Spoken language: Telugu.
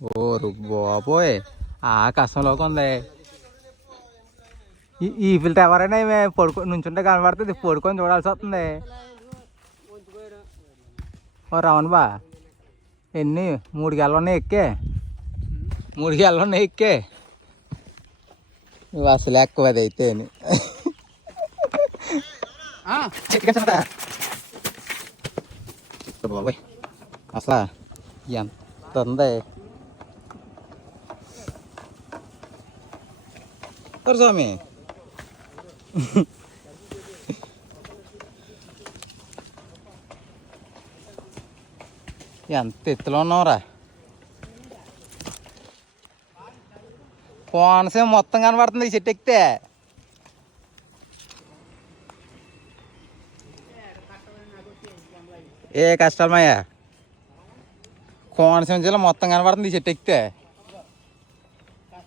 ఓరు బాబోయ్ కష్టంలోకి ఉంది. ఈ ఫిల్టర్ ఎవరైనా నుంచుంటే కనబడుతుంది, పడుకొని చూడాల్సి వస్తుంది. ఓ రావణ్ బా ఎన్ని 3 గెలలు ఉన్నాయి ఎక్కే, 3 గెలలు ఉన్నాయి ఎక్కే. నువ్వు అసలు ఎక్కువ అది అయితే బాబాయ్ అసలు ఎంత ఉంది స్వామి. ఎంత ఎత్తులో ఉన్నావురా. కోనసీమ మొత్తం కనబడుతుంది ఈ చెట్టు ఎక్కితే. ఏ కష్టాలమయ్యా, కోనసీమ జిల్లా మొత్తం కనబడుతుంది ఈ చెట్టు ఎక్కితే.